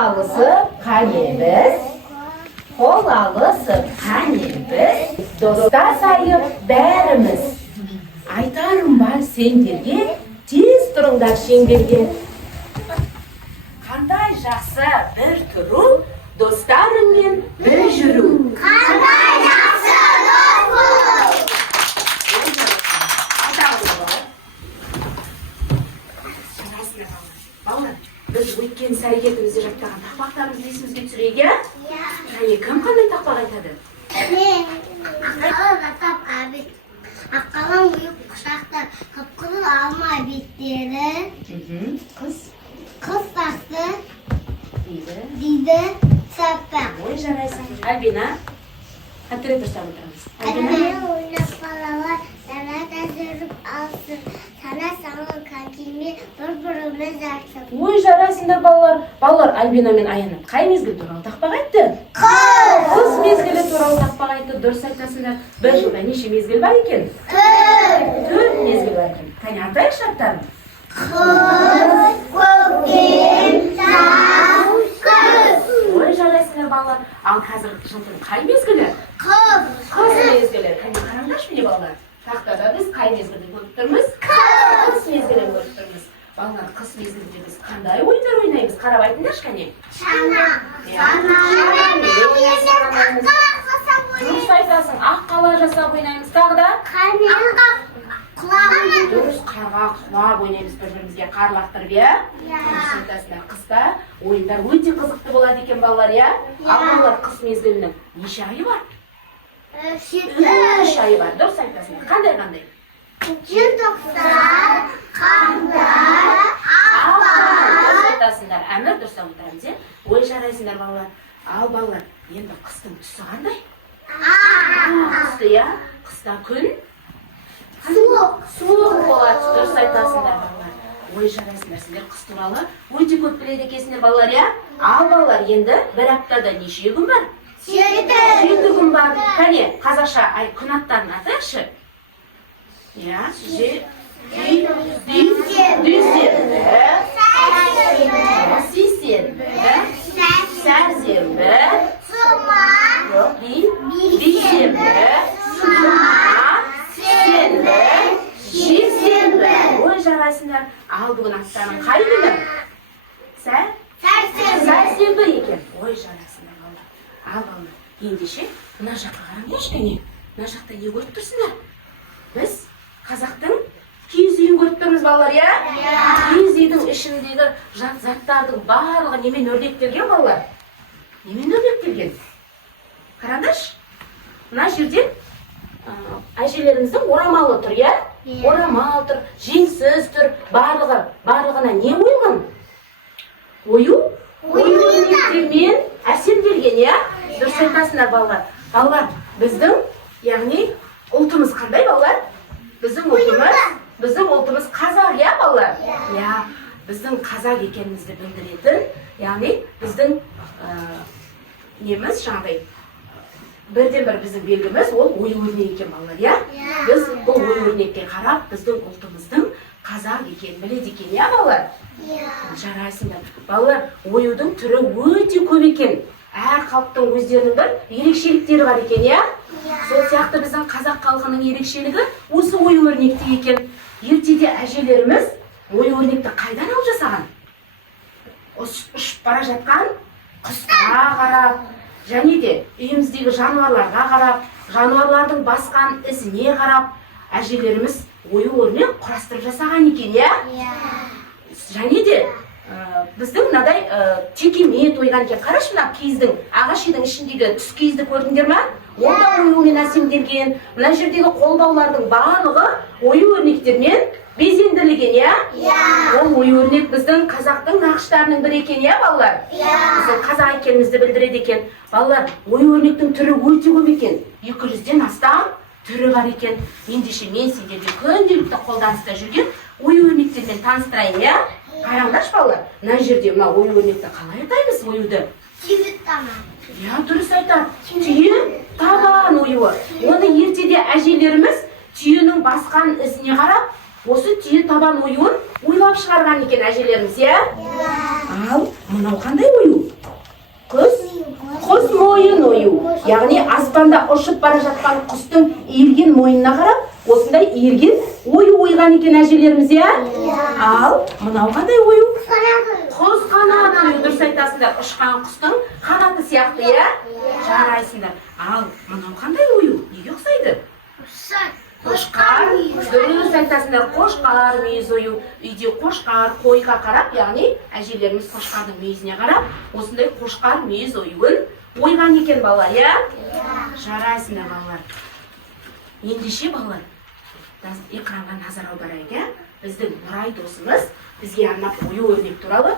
alışıp kanemiz, kol alışıp kanemiz, dosta sayıp bärimiz. Aytarım var senderge, tez turunglar şengerge. Qanday жақсы bir turu, dostlarımмен bir жүру. Qanday жақсы dost bo'l. Балалар, biz өткен іс-әрекетімізде жаттаған тақпақтарымызды есімізге түсірейік, иә? Және кім қандай тақпақ айтады? Мен аққалан атап қабет. Аққалан бұйып құшақтар, қып-қызыл алма беттері. Қыз тасты дейді саппақ. Ой, жарайсың. Альбина, қаттыра тұрсам отырамыз. Альбина ойнап балалар, сана жүріп алсын. Сана саңын конькимен бір-біріміз жақсын. Ой, жарайсыңдар балалар. Балалар, Альбина мен Аяна қай мезгіл туралы тақпақ айтты? Қыс мезгілі туралы тақпақ айтты. Дұрыс айтасыңдар. Bir жылда неше мезгіл бар екен? Төрт мезгіл бар екен. Қане атайықшы аттарын. Қыс, көктем, жаз, күз. Ой, жарайсыңдар балалар. Ал қазір жылдың қай мезгілі? Қыс мезгілі. Қане қараңдаршы міне балалар. Тақтада біз қай мезгілді көріп тұрмыз? Қыс мезгілін көріп тұрмыз. Балалар, қыс мезгілінде біз қандай ойындар ойнаймыз? Қарап айтыңдаршы қане. Дұрыс айтасың, аққала жасап ойнаймыз. Тағы да? Дұрыс, қарға құлап ойнаймыз бір-бірімізге қар лақтырып, иә? Дұрыс айтасыңдар, қыста ойындар өте қызықты болады екен балалар, иә? Ал балалар, қыс мезгілінің неше айы бар? 3 айы бар. Дұрыс айтасыңдар. Қандай? Желтоқсан, қаңтар, ақпан. Дұрыс айтасыңдар. Әмір дұрыс отырамыз, иә? Ой, жарайсыңдар балалар. Ал балалар, енді қыстың түсі қандай? Қысты, иә? Қыста күн? Суық болады. Дұрыс айтасыңдар балалар. Ой, жарайсыңдар, сендер қыс туралы өте көп біледі екенсіңдер балалар, иә? Ал балалар, енді бір аптада неше күн бар? 7 күн бар. Қане, қазақша күн аттарын атайықшы. Ja, Seyşembe, Sərşembe, Bişembe, Şembe, Jexembe. Ой, жарайсыңдар. Ал бүгін аптаның қай күні? Сәрсенбі екен. Ой, жарайсыңдар балалар. Ал балалар, ендеше мына жаққа қараңдаршы кәне. Мына жақта не көріп тұрсыңдар? Біз қазақтың киіз үйін көріп тұрмыз балалар, иә? Киіз үйдің ішіндегі заттардың барлығы немен өрнектелген балалар? Немен өрнектелген? Қараңдаршы. Мына жерде әжелеріміздің орамалы тұр, иә? Орамал тұр, жеңсіз тұр, барлығына не ойылған? Ою өрнектермен әсемделген, иә? Дұрыс айтасыңдар балалар. Балалар, біздің, яғни ұлтымыз қандай балалар? Біздің ұлтымыз қазақ, иә балалар? Иә, біздің қазақ екенімізді білдіретін, яғни біздің неміз жаңағыдай бірден-бір біздің белгіміз ол ою-өрнек екен балалар, иә? Біз бұл ою-өрнекке қарап біздің ұлтымыздың қазақ екенін біледі екен, иә балалар? Жарайсыңдар. Балалар, оюдың түрі өте көп екен. Әр халықтың өздерінің бір ерекшеліктері бар екен, иә? Сол сияқты біздің қазақ халқының ерекшелігі осы ою-өрнекте екен. Ертеде әжелеріміз ою-өрнекті қайдан алып жасаған? Ұшып бара жатқан құсқа қарап, және де үйіміздегі жануарларға қарап, жануарлардың басқан ізіне қарап, әжелеріміз ою-өрнек құрастырып жасаған екен, иә? Және де біздің мынадай текемет ойған екен. Қарашы мына киіздің, ағаш үйдің ішіндегі түс киізді көрдіңдер ме? Ол да оюмен әсемделген. Мына жердегі қолдаулардың барлығы ою-өрнектермен безендірілген, иә? Ол ою-өрнек біздің қазақтың нақыштарының бірі екен, иә балалар? Біздің қазақ екенімізді білдіреді екен. Балалар, ою-өрнектің түрі өте көп екен. 200-ден астам түрі бар екен. Ендеше мен сендерге күнделікті қолданыста жүрген ою-өрнектермен таныстырайын, иә? Қараңдаршы балалар, мына жерде мына ою-өрнекті қалай атаймыз оюды? Түйе-табан. Я, дұрыс айтады. Түйе-табан оюы. Оны ертеде әжелеріміз түйенің басқан ізіне қарап, осы түйе-табан оюын ойлап шығарған екен әжелеріміз, иә? Ал, мынау қандай ою? яғни аспанда ұшып бара жатқан құстың иілген мойнына қарап, осындай иілген ою ойған екен әжелеріміз, иә? Ал мынау қандай ою? Құс қанаты, дұрыс айтасыңдар. Ұшқан құстың қанаты сияқты, иә? Жарайсыңдар. Ал мынау қандай ою? Неге ұқсайды? Қошқар, дұрыс айтасыңдар. Қошқар мүйіз ою. Үйде қошқар қойға қарап, яғни әжелеріміз қошқардың мүйізіне қарап, осындай қошқар мүйіз оюын ойған екен балалар, иә? Жарайсыңдар балалар. Ендеше балалар, экранға назар аударайық, иә? Біздің Нұрай досымыз бізге арнап ою өрнек туралы.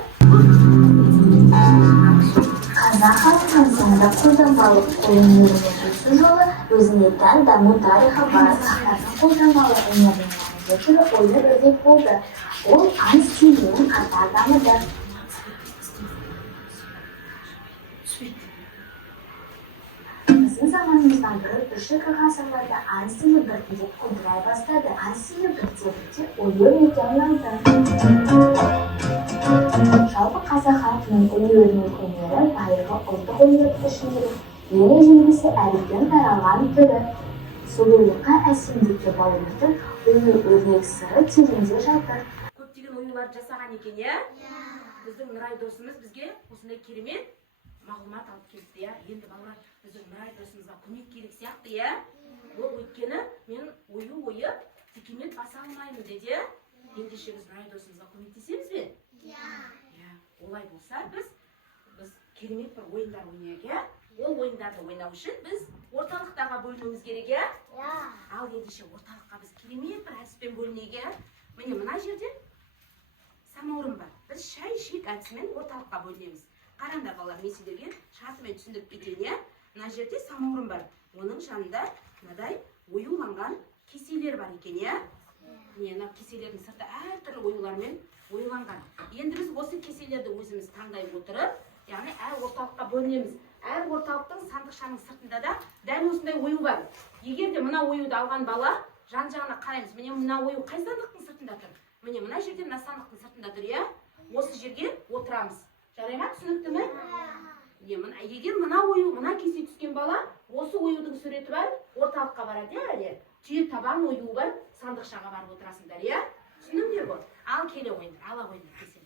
Қазақ халқының сонда қолданбалы қолөнеріне жету жолы өзіне тән даму тарихы бар. Қазақтың қолданбалы өнерінің маңызды түрі ою өрнек болды. Ол ан стилінің қатар дамыды. Біздің заманымыздан бұрын үшінші ғасырларда ан стилі біртіндеп құлдырай бастады. Ан стилі бірте-бірте ою өрнекке айналды. Жалпы қазақ халқының ою өрнек өнері байырғы ұлттық өнер ішіндегі ең ежелгісі әріден таралған түрі. Сұлулыққа, әсемдікке баулитын ою өрнек сыры тереңде жатыр. Көптеген оюлар жасаған екен, иә? Біздің Нұрай досымыз бізге осындай керемет мағлұмат алып келді, иә? Енді балалар, біздің Нұрай досымызға көмек керек сияқты, иә? Ол өйткені мен ою ойып, текемет баса алмаймын деді. Ендеше біз Нұрай досымызға көмектесеміз бе? Иә. Олай болса біз керемет бір ойындар ойнайық, иә? Ол ойындарды ойнау үшін біз орталықтарға бөлінуіміз керек, иә? Ал ендеше орталыққа біз керемет бір әдіспен бөлінейік, иә? Міне мына жерде самаурын бар. Біз шай ішейік әдісімен орталыққа бөлінеміз. Қараңдар балалар, мен сіздерге шартымен түсіндіріп кетейін, иә? Мына жерде самаурын бар. Оның жанында мынадай оюланған кеселер бар екен, иә? Міне мына кеселердің сырты әртүрлі оюлармен оюланған. Енді біз осы кеселерді өзіміз таңдай отырып, яғни әр орталыққа бөлінеміз. Әр орталықтың сандықшаның сыртында да дәл осындай ою бар. Егер де мына оюды алған бала жан-жағына қараймыз. Міне мына ою қай сандықтың сыртында тұр? Міне мына жерде мына сандықтың сыртында тұр, иә? Осы жерге отырамыз. Жарай ма? Түсінікті ме? Егер мына ою, мына кесе түскен бала, осы оюдың суреті бар, орталыққа барады, иә? Түйе табан оюы бар, сандықшаға барып отырасыңдар, иә? Түсіндіңдер ғой? Ал келе ойындар, ала ойындар кесені.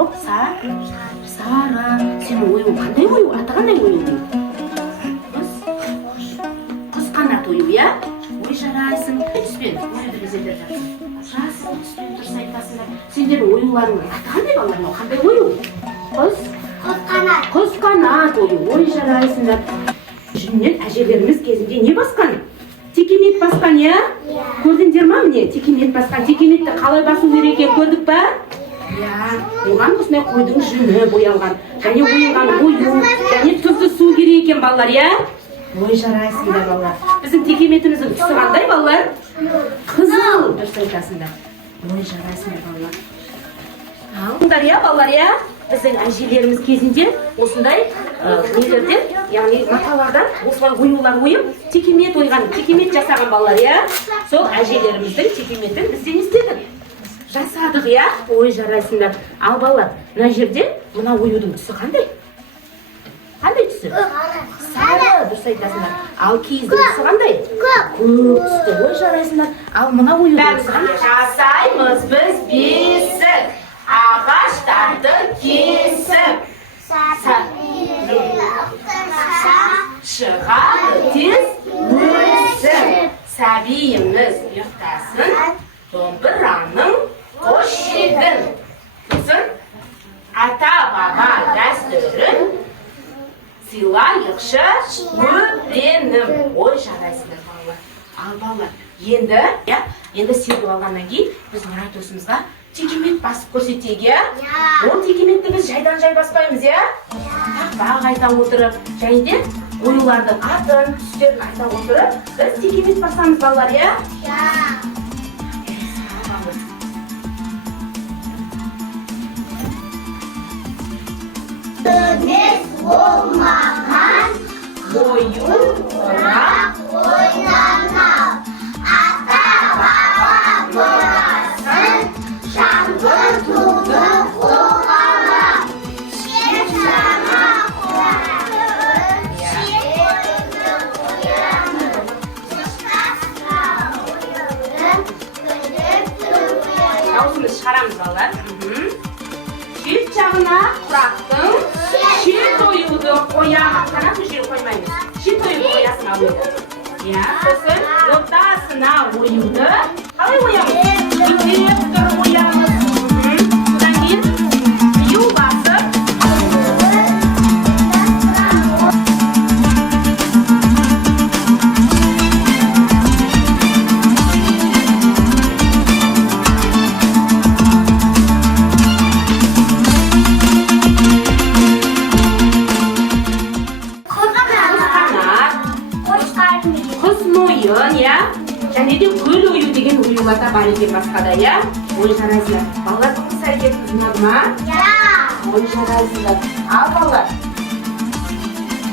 жоқ, сары. Сенің ойың қандай ою? Аты қандай ою? Құс қанат ою, иә? Ой, жарайсың. Түспен ойды безендіріп жатсың. Жасыл түспен дұрыс айтасыңдар. Сендердің оюларың аты қандай балалар? Қандай ою? Құс қанат ою. Ой, жарайсыңдар. Жүннен әжелеріміз кезінде не басқан? Текемет басқан, иә? Көрдіңдер ма міне? Текемет басқан. Текеметті қалай басу керек екен көрдік па? Иә, оған осындай қойдың жүні боялған. Және ойылған ою, және тұзды су керек екен балалар, иә? Ой, жарайсыңдар балалар. Біздің текеметіміздің түсі қандай балалар? Қызыл, дұрыс айтасыңдар. Ой, жарайсыңдар балалар. Алыңдар, иә балалар, иә? Біздің әжелеріміз кезінде осындай нелерден, яғни маталардан осылай оюлар ойып, текемет ойған, текемет жасаған балалар, иә? Сол әжелеріміздің текеметін бізден істедік. Жасадық, иә? Ой, жарайсыңдар. Ал балалар, мына жерде мына оюдың түсі қандай? Қандай түсі? Сары, дұрыс айтасыңдар. Ал киіздің түсі қандай? Көк түсті. Ой, жарайсыңдар. Ал мына оюдың түсі қандай? Жасаймыз біз бесік, ағаштарды кесіп, шығады тез өсіп, сәбиіміз ұйықтасын, домбыраның қош егін. Сосын ата баба дәстүрін сыйлайықшы өтінім. Ой, жарайсыңдар балалар. Ал балалар, енді сергіп алғаннан кейін біз Нұрай досымызға текемет басып көрсетейік, иә? Ол текеметті біз жайдан жай баспаймыз, иә? Тақпақ айта отырып, және де оюлардың атын, түстерін айта отырып, біз текемет басамыз балалар, иә? Өмес болмаған Ою орақ ойнанау. Ата баба мұрасын жаңбыр туды қоғалап. Шет жаңа қоянын, шет қоянын, ұстасына ойынын, күдіп тұр Даусымызды шығарамыз балалар. Шет жағына құрақтың, шет оюды қоямыз. Қараңыз, жер қоймаймыз. Шет оюды қоясын алуды. Иә, сосын ортасына оюды қалай оямыз? Көтеріп тұрып оямыз. Содан кейін қию басып. Құс мойын, иә? Және де көл ою деген оюларда бар екен басқада, иә? Ой, жарайсыңдар. Балалар бұл әрекетті ұнады ма? Ой, жарайсыңдар. Ал балалар.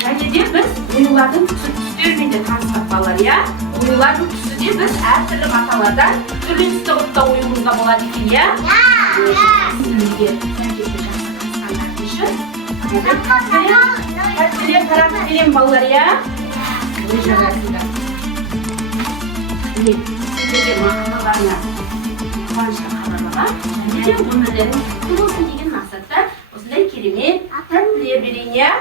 Және де біз оюлардың түстерімен де таныстық балалар, иә? Оюлардың түсі де біз әртүрлі маталардан түрлі түсті ұлтта оюымызда болады екен, иә? Сіздерге әрекетті жақсы таныстықандар үшін қарап берем балалар, иә? Ой, жарайсыңдар. Сіздерге мақалаларына қуанышты хабарлама және де өмірлерің құтты болсын деген мақсатта осындай керемет тәттілер берейін, иә?